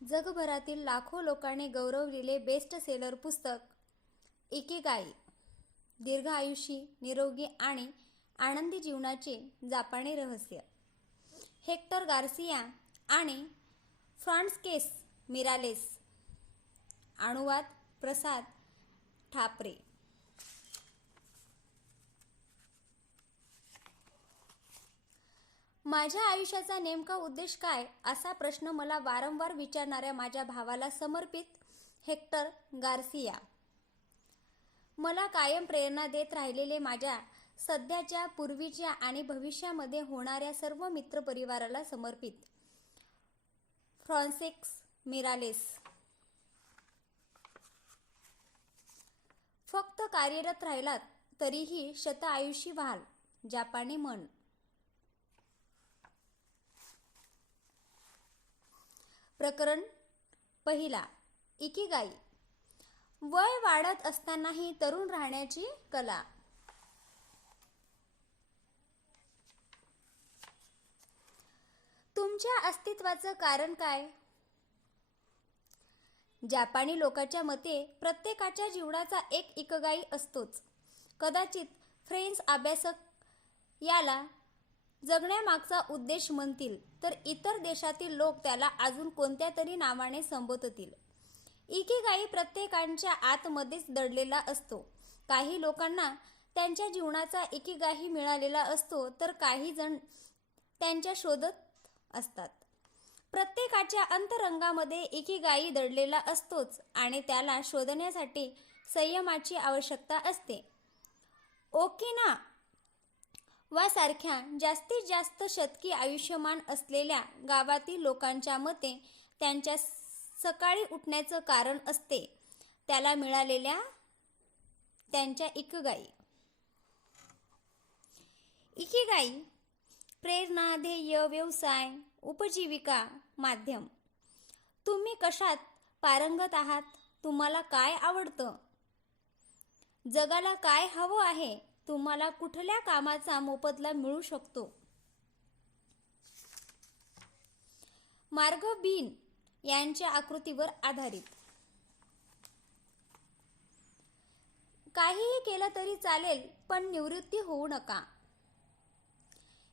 जगभरातील लाखो लोकांनी गौरवलेले बेस्ट सेलर पुस्तक इकिगाई, दीर्घ आयुषी, निरोगी आणि आनंदी जीवनाचे जापानी रहस्य. हेक्टर गार्सिया आणि फ्रान्सिस्को मिरालेस. अनुवाद प्रसाद ठापरे. माझ्या आयुष्याचा नेमका उद्देश काय, असा प्रश्न मला वारंवार विचारणाऱ्या माझ्या भावाला समर्पित हेक्टर गार्सिया. मला कायम प्रेरणा देत राहिलेले माझ्या सध्याच्या, पूर्वीच्या आणि भविष्यामध्ये होणाऱ्या सर्व मित्रपरिवाराला समर्पित फ्रान्सिस्को मिरालेस. फक्त कार्यरत राहिलात तरीही शतआयुषी व्हाल. जापानी म्हण. प्रकरण पहिला. इकिगाई. वय वाढत असतानाही तरुण राहण्याची कला. तुमच्या अस्तित्वाचं कारण काय? जापानी लोकांच्या मते प्रत्येकाच्या जीवनाचा एक इकिगाई असतोच. कदाचित फ्रेंच अभ्यासक याला जगण्यामागचा उद्देश म्हणतील, तर इतर देशातील लोक त्याला अजून कोणत्या तरी नावाने संबोधतील. इकिगाई प्रत्येकाच्या आतमध्येच दडलेला असतो. काही लोकांना त्यांच्या जीवनाचा इकिगाई मिळालेला असतो, तर काही जण त्यांच्या शोधत असतात. प्रत्येकाच्या अंतरंगामध्ये इकिगाई दडलेला असतोच आणि त्याला शोधण्यासाठी संयमाची आवश्यकता असते. ओकिनावा सारख्या जास्तीत जास्त शतकी आयुष्यमान असलेल्या गावातील लोकांच्या मते त्यांच्या सकाळी उठण्याचं कारण असते त्याला मिळालेल्या त्यांच्या इकिगाई. इकिगाई प्रेरणा, ध्येय, व्यवसाय, उपजीविका, माध्यम. तुम्ही कशात पारंगत आहात? तुम्हाला काय आवडतं? जगाला काय हवं आहे? तुम्हाला कुठल्या कामाचा मोबदला मिळू शकतो? मार्ग बीन यांच्या आकृतीवर आधारित. काहीही केलं तरी चालेल, पण निवृत्ती होऊ नका.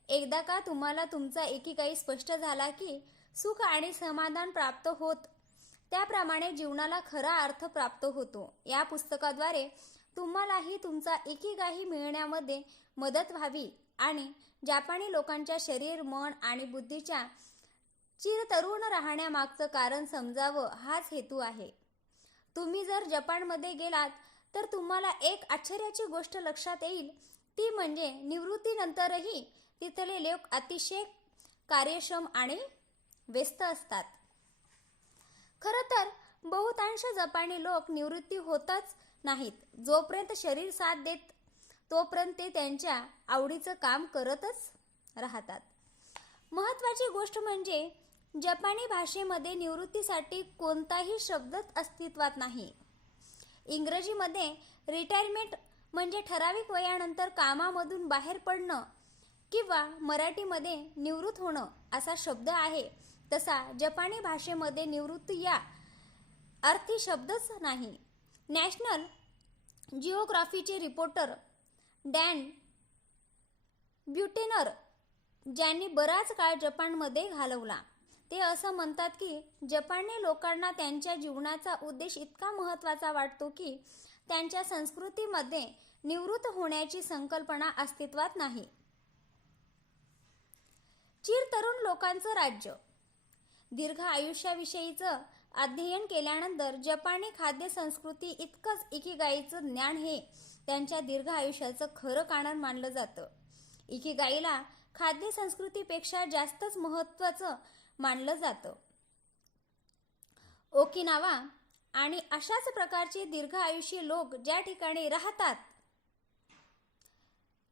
एकदा का तुम्हाला तुमचा इकिगाई स्पष्ट झाला की सुख आणि समाधान प्राप्त होत, त्याप्रमाणे जीवनाला खरा अर्थ प्राप्त होतो. या पुस्तकाद्वारे तुम्हालाही तुमचा इकिगाई मिळण्यामध्ये मदत व्हावी आणि जापानी लोकांच्या शरीर, मन आणि बुद्धीच्या चिरतरुण राहण्यामागचं कारण समजावं, हाच हेतू आहे. तुम्ही जर जपानमध्ये गेलात तर तुम्हाला एक आश्चर्याची गोष्ट लक्षात येईल. ती म्हणजे निवृत्तीनंतरही तिथले लोक अतिशय कार्यक्षम आणि व्यस्त असतात. खरं तर बहुतांश जपानी लोक निवृत्ती होतच नाहीत. जोपर्यंत शरीर साथ देत तोपर्यंत ते त्यांच्या आवडीचं काम करतच राहतात. महत्त्वाची गोष्ट म्हणजे जपानी भाषेमध्ये निवृत्तीसाठी कोणताही शब्दच अस्तित्वात नाही. इंग्रजीमध्ये रिटायरमेंट म्हणजे ठराविक वयानंतर कामामधून बाहेर पडणं किंवा मराठीमध्ये निवृत्त होणं असा शब्द आहे. तसा जपानी भाषेमध्ये निवृत्ती या अर्थी शब्दच नाही. नॅशनल जिओग्राफीचे रिपोर्टर डॅन ब्युटेनर, ज्यांनी बराच काळ जपानमध्ये घालवला, ते असं म्हणतात की जपानी लोकांना त्यांच्या जीवनाचा उद्देश इतका महत्त्वाचा वाटतो की त्यांच्या संस्कृतीमध्ये निवृत्त होण्याची संकल्पना अस्तित्वात नाही. चिरतरुण लोकांचं राज्य. दीर्घ आयुष्याविषयीचं अध्ययन केल्यानंतर जपानी खाद्य संस्कृती इतकंच इकिगाईचं ज्ञान हे त्यांच्या दीर्घ आयुष्याचं खरं कारण मानलं जातं. इकिगाईला खाद्य संस्कृतीपेक्षा जास्तच महत्त्वाचं मानलं जातं. ओकिनावा आणि अशाच प्रकारचे दीर्घ आयुष्य लोक ज्या ठिकाणी राहतात,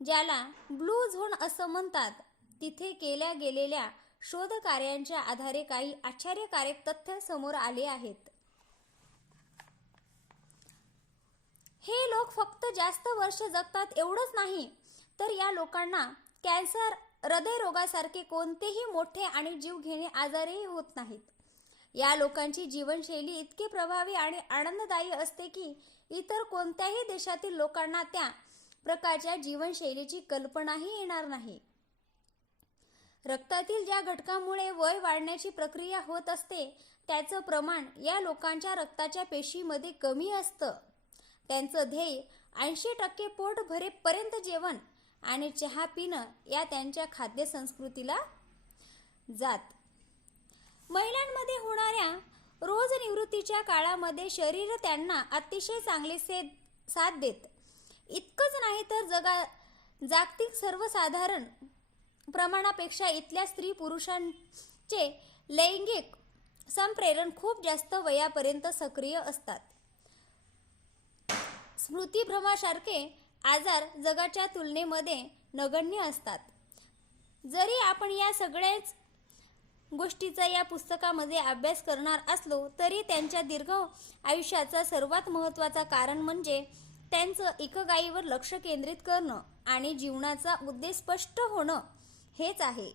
ज्याला ब्लू झोन असं म्हणतात, तिथे केल्या गेलेल्या शोधकार्यांच्या आधारे काही आश्चर्यकारक तथ्य समोर आले आहेत. हे लोक फक्त जास्त वर्ष जगतात एवढंच नाही, तर या लोकांना कॅन्सर, हृदयरोगासारखे कोणतेही मोठे आणि जीवघेणे आजारही होत नाहीत. या लोकांची जीवनशैली इतकी प्रभावी आणि आनंददायी असते की इतर कोणत्याही देशातील लोकांना त्या प्रकारच्या जीवनशैलीची कल्पनाही येणार नाही. रक्तातील ज्या घटकामुळे वय वाढण्याची प्रक्रिया होत असते त्याचं प्रमाण या लोकांच्या रक्ताच्या पेशीमध्ये कमी असतं. त्यांचं ध्येय 80% पोट भरेपर्यंत जेवण आणि चहा पिणं या त्यांच्या खाद्य संस्कृतीला जात. महिलांमध्ये होणाऱ्या रोज निवृत्तीच्या काळामध्ये शरीर त्यांना अतिशय चांगले साथ देत. इतकंच नाही तर जागतिक सर्वसाधारण प्रमाणापेक्षा इथल्या स्त्री पुरुषांचे लैंगिक संप्रेरण खूप जास्त वयापर्यंत सक्रिय असतात. स्मृतिभ्रमासारखे आजार जगाच्या तुलनेमध्ये नगण्य असतात. जरी आपण या सगळ्याच गोष्टीचा या पुस्तकामध्ये अभ्यास करणार असलो तरी त्यांच्या दीर्घ आयुष्याचा सर्वात महत्त्वाचा कारण म्हणजे त्यांचं इकिगाईवर लक्ष केंद्रित करणं आणि जीवनाचा उद्देश स्पष्ट होणं हेच आहे.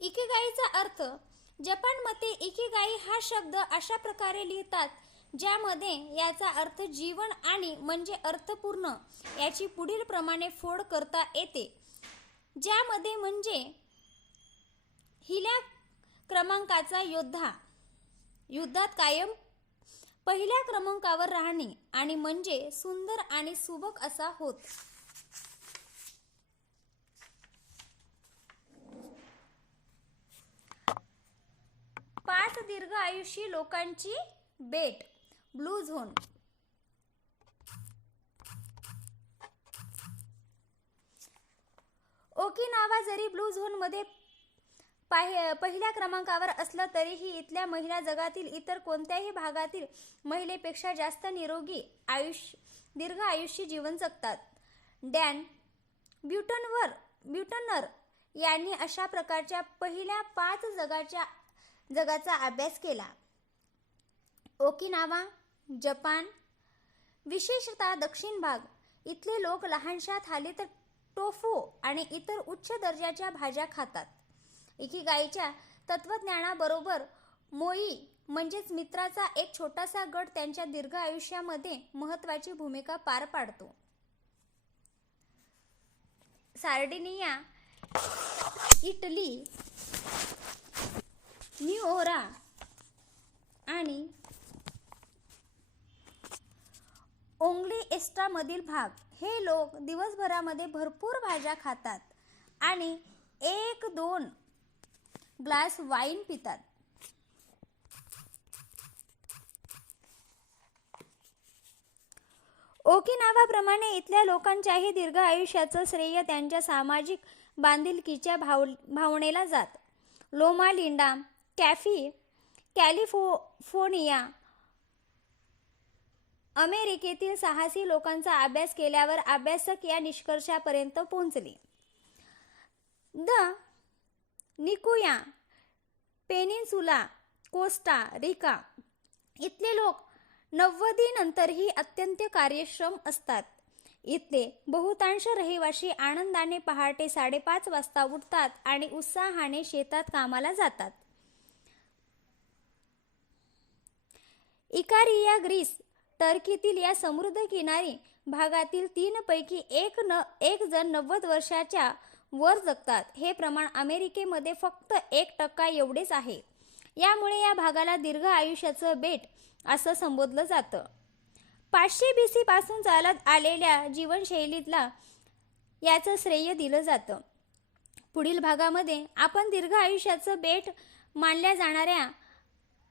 इकिगाईचा अर्थ जपानमध्ये इकिगाई हा शब्द अशा प्रकारे लिहितात ज्यामध्ये याचा अर्थ जीवन आणि म्हणजे अर्थपूर्ण याची पुढील प्रमाणे फोड करता येते, ज्यामध्ये म्हणजे पहिल्या क्रमांकाचा योद्धा युद्धात कायम पहिल्या क्रमांकावर राहणे आणि म्हणजे सुंदर आणि सुबक असा होत. 5 दीर्घ आयुष्यी लोकांची बेट ब्लू झोन. ओकिनावा जरी ब्लू झोनमध्ये पहिल्या क्रमांकावर असलं तरीही इथल्या महिला जगातील इतर कोणत्याही भागातील महिलेपेक्षा जास्त निरोगी दीर्घ आयुष्य जीवन जगतात. डॅन ब्युटनर यांनी अशा प्रकारच्या पहिल्या 5 जगाचा अभ्यास केला. ओकिनावा, जपान, विशेषतः दक्षिण भाग इथले लोक लहानशा थालीत टोफू आणि इतर उच्च दर्जाच्या भाज्या खातात. इकिगाईच्या तत्वज्ञानाबरोबर मोई म्हणजेच मित्राचा एक छोटासा गट त्यांच्या दीर्घ आयुष्यामध्ये महत्त्वाची भूमिका पार पाडतो. सार्डिनिया, इटली, न्यूओरा आणि ओंग्ली एस्ट्रामधील भाग हे लोक दिवसभरामध्ये भरपूर भाज्या खातात आणि 1-2 ग्लास वाईन पितात. ओकिनावाप्रमाणे इथल्या लोकांच्याही दीर्घ आयुष्याचं श्रेय त्यांच्या सामाजिक बांधिलकीच्या भावनेला जात. लोमा लिंडा, कॅलिफोर्निया अमेरिकेतील साहसी लोकांचा अभ्यास केल्यावर अभ्यासक या निष्कर्षापर्यंत पोहोचले. द निकोया पेनिन्सुला, कोस्टा रिका इथले लोक 90 नंतरही अत्यंत कार्यक्षम असतात. इथले बहुतांश रहिवासी आनंदाने पहाटे 5:30 वाजता उठतात आणि उत्साहाने शेतात कामाला जातात. इकारिया ग्रीस टर्कीतील या समृद्ध किनारी भागातील 3 पैकी एक जण 90 वर्षाच्या वर जगतात. हे प्रमाण अमेरिकेमध्ये फक्त 1% एवढेच आहे. यामुळे या भागाला दीर्घ आयुष्याचं बेट असं संबोधलं जातं. 500 BC पासून चालत आलेल्या जीवनशैलीला याचं श्रेय दिलं जातं. पुढील भागामध्ये आपण दीर्घ आयुष्याचं बेट मानल्या जाणाऱ्या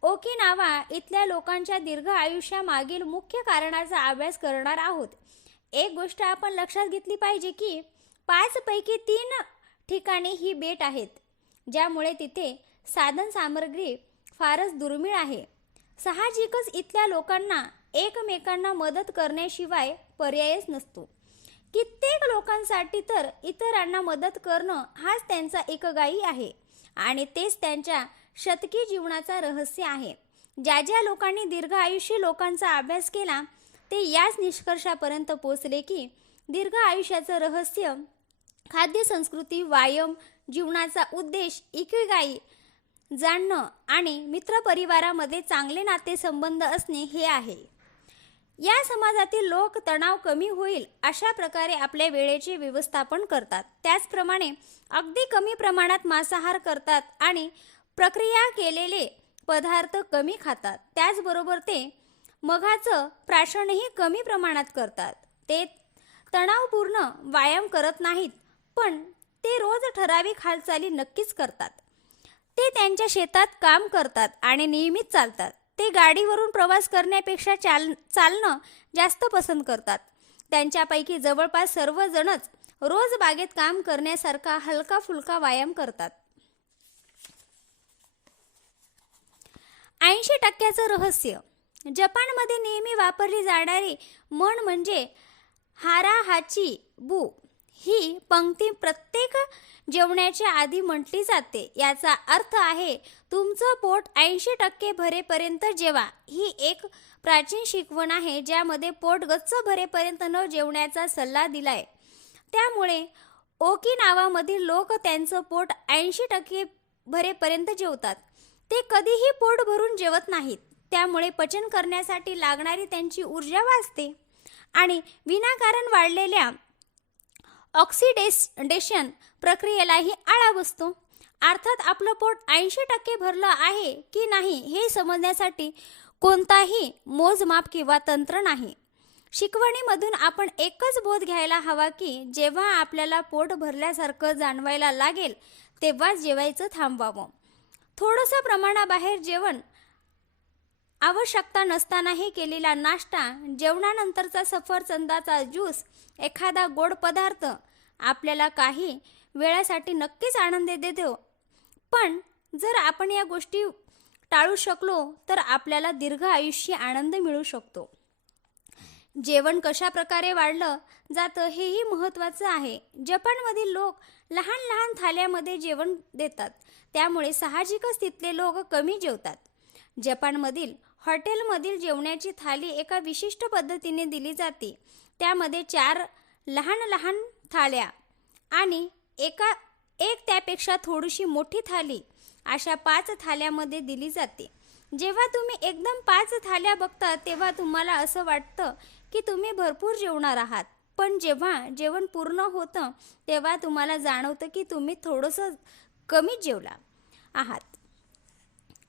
ओकिनावा इथल्या लोकांच्या दीर्घ आयुष्यामागील मुख्य कारणाचा अभ्यास करणार आहोत. एक गोष्ट आपण लक्षात घेतली पाहिजे की 5 पैकी 3 ठिकाणी ही बेट आहेत, ज्यामुळे तिथे साधन सामग्री फारच दुर्मिळ आहे. साहजिकच इथल्या लोकांना एकमेकांना मदत करण्याशिवाय पर्यायच नसतो. कित्येक लोकांसाठी तर इतरांना मदत करणं हाच त्यांचा इकिगाई आहे आणि तेच त्यांच्या शतकी जीवनाचा रहस्य आहे. ज्या लोकांनी दीर्घ आयुष्य लोकांचा अभ्यास केला ते याच निष्कर्षापर्यंत पोहोचले की दीर्घ आयुष्याचं रहस्य खाद्य संस्कृती, व्यायाम, जीवनाचा उद्देश, इकिगाई जाणणं आणि मित्रपरिवारामध्ये चांगले नातेसंबंध असणे हे आहे. या समाजातील लोक तणाव कमी होईल अशा प्रकारे आपल्या वेळेचे व्यवस्थापन करतात. त्याचप्रमाणे अगदी कमी प्रमाणात मांसाहार करतात आणि प्रक्रिया केलेले पदार्थ कमी खातात. त्याचबरोबर ते मघाचं प्राशनही कमी प्रमाणात करतात. ते तणावपूर्ण व्यायाम करत नाहीत, पण ते रोज ठराविक हालचाली नक्कीच करतात. ते त्यांच्या शेतात काम करतात आणि नियमित चालतात. ते गाडीवरून प्रवास करण्यापेक्षा चालणं जास्त पसंत करतात. त्यांच्यापैकी जवळपास सर्वजणच रोज बागेत काम करण्यासारखा हलका फुलका व्यायाम करतात. 80% रहस्य. जपानमध्ये नेहमी वापरली जाणारी म्हण म्हणजे हारा हाची बू. ही पंक्ती प्रत्येक जेवणाच्या आधी म्हटली जाते. याचा अर्थ आहे तुमचं पोट 80% भरेपर्यंत जेवा. ही एक प्राचीन शिकवण आहे ज्यामध्ये पोट गच्च भरेपर्यंत न जेवण्याचा सल्ला दिलाय. त्यामुळे ओकिनावामधील लोक त्यांचं पोट 80% भरेपर्यंत जेवतात. ते कधीही पोट भरून जेवत नाहीत. त्यामुळे पचन करण्यासाठी लागणारी त्यांची ऊर्जा वाचते आणि विनाकारण वाढलेल्या ऑक्सिडेशन प्रक्रियेलाही आळा बसतो. अर्थात आपलं पोट 80% भरलं आहे की नाही हे समजण्यासाठी कोणताही मोजमाप किंवा तंत्र नाही. शिकवणीमधून आपण एकच बोध घ्यायला हवा की जेव्हा आपल्याला पोट भरल्यासारखं जाणवायला लागेल तेव्हाच जेवायचं थांबवावं. थोडंसं प्रमाणाबाहेर जेवण, आवश्यकता नसतानाही केलेला नाश्ता, जेवणानंतरचा सफरचंदाचा ज्यूस, एखादा गोड पदार्थ आपल्याला काही वेळासाठी नक्कीच आनंद देतो. पण जर आपण या गोष्टी टाळू शकलो तर आपल्याला दीर्घ आयुष्य आनंद मिळू शकतो. जेवण कशा प्रकारे वाढलं जातं हेही महत्त्वाचं आहे. जपानमधील लोक लहान लहान थाल्यामध्ये जेवण देतात. त्यामुळे साहजिकच तिथले लोक कमी जेवतात. जपानमधील हॉटेलमधील जेवणाची थाली एका विशिष्ट पद्धतीने दिली जाते. त्यामध्ये 4 लहान लहान थाळ्या आणि एक त्यापेक्षा थोडीशी मोठी थाली अशा 5 थाल्यामध्ये दिली जाते. जेव्हा तुम्ही एकदम 5 थाल्या बघता तेव्हा तुम्हाला असं वाटतं की तुम्ही भरपूर जेवणार आहात. पण जेव्हा जेवण पूर्ण होतं तेव्हा तुम्हाला जाणवतं की तुम्ही थोडंसं कमी जेवला आहात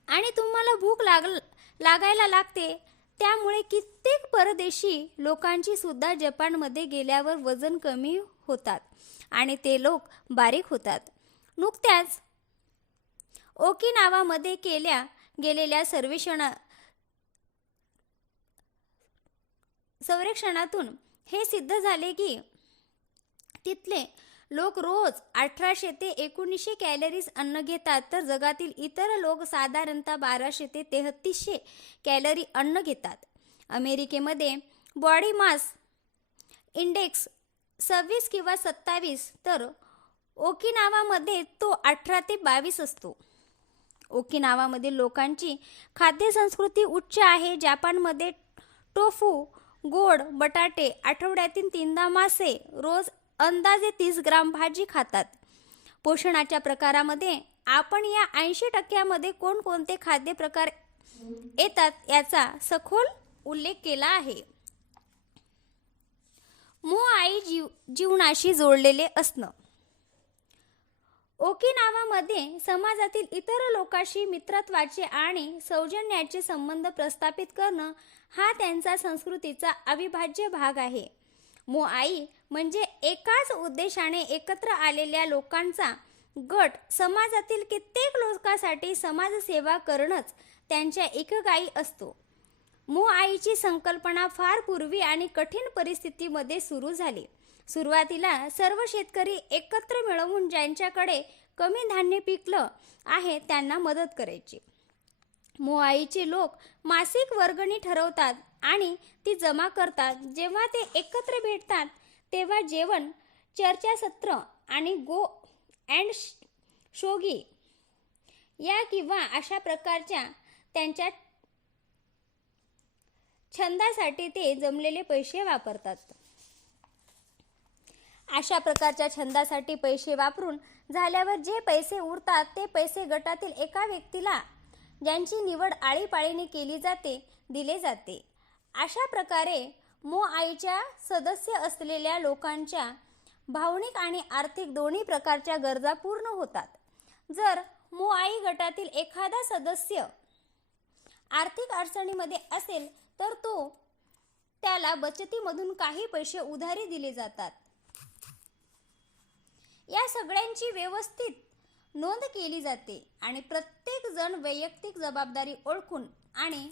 आणि तुम्हाला भूक लागायला लागते. त्यामुळे कित्येक परदेशी लोकांची सुद्धा जपानमध्ये गेल्यावर वजन कमी होतात आणि ते लोक बारीक होतात. नुकत्याच ओकिनावामध्ये केल्या गेलेल्या सर्वेक्षणातून हे सिद्ध झाले की तिथले लोक रोज 1800 ते 1900 कॅलरीज अन्न घेतात, तर जगातील इतर लोक साधारणतः 1200 ते 3300 कॅलरी अन्न घेतात. अमेरिकेमध्ये बॉडी मास इंडेक्स 26 किंवा 27 तर ओकिनावामध्ये तो 18 ते 22 असतो. ओकिनावामधील लोकांची खाद्य संस्कृती उच्च आहे. जपानमध्ये टोफू, गोड बटाटे, आठवड्यातील 3दा मासे, रोज अंदाजे 30 ग्राम भाजी खातात. पोषणाच्या प्रकारामध्ये आपण या 80% कोणकोणते खाद्य प्रकार येतात याचा सखोल उल्लेख केला आहे. मोआई जीवनाशी जोडलेले असणं. ओकिनावामध्ये समाजातील इतर लोकांशी मित्रत्वाचे आणि सौजन्याचे संबंध प्रस्थापित करणं हा त्यांचा संस्कृतीचा अविभाज्य भाग आहे. मोआई म्हणजे एकाच उद्देशाने एकत्र आलेल्या लोकांचा गट. समाजातील कित्येक लोकांसाठी समाजसेवा करणंच त्यांच्या इकिगाई असतो. मोआईची संकल्पना फार पूर्वी आणि कठीण परिस्थितीमध्ये सुरू झाली. सुरुवातीला सर्व शेतकरी एकत्र मिळवून ज्यांच्याकडे कमी धान्य पिकलं आहे त्यांना मदत करायची. मोआईचे लोक मासिक वर्गणी ठरवतात आणि ती जमा करतात. जेव्हा ते एकत्र भेटतात तेव्हा जेवण, चर्चासत्र आणि गो अँड शोगी या किंवा अशा प्रकारच्या त्यांच्या छंदासाठी ते जमलेले पैसे वापरतात. अशा प्रकारच्या छंदासाठी पैसे वापरून झाल्यावर जे पैसे उरतात ते पैसे गटातील एका व्यक्तीला, ज्यांची निवड आळीपाळीने केली जाते, दिले जाते. अशा प्रकारे मोआईच्या सदस्य असलेल्या लोकांच्या भावनिक आणि आर्थिक दोन्ही प्रकारच्या गरजा पूर्ण होतात. जर मोआई गटातील एखादा सदस्य आर्थिक अडचणीमध्ये असेल तर त्याला बचतीमधून काही पैसे उधारी दिले जातात. या सगळ्यांची व्यवस्थित नोंद केली जाते आणि प्रत्येक जण वैयक्तिक जबाबदारी ओळखून आणि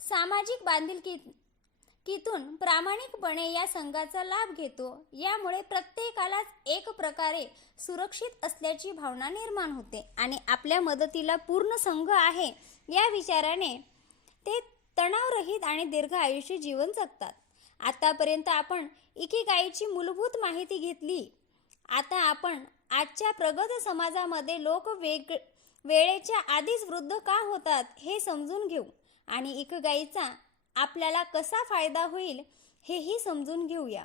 सामाजिक बांधिलकीतून प्रामाणिकपणे या संघाचा लाभ घेतो. यामुळे प्रत्येकालाच एक प्रकारे सुरक्षित असल्याची भावना निर्माण होते आणि आपल्या मदतीला पूर्ण संघ आहे या विचाराने ते तणावरहित आणि दीर्घ आयुष्य जीवन जगतात. आतापर्यंत आपण इकिगाईची मूलभूत माहिती घेतली. आता आपण आजच्या प्रगत समाजामध्ये लोक वेळेच्या आधीच वृद्ध का होतात हे समजून घेऊ आणि इकिगाईचा आपल्याला कसा फायदा होईल हेही समजून घेऊया.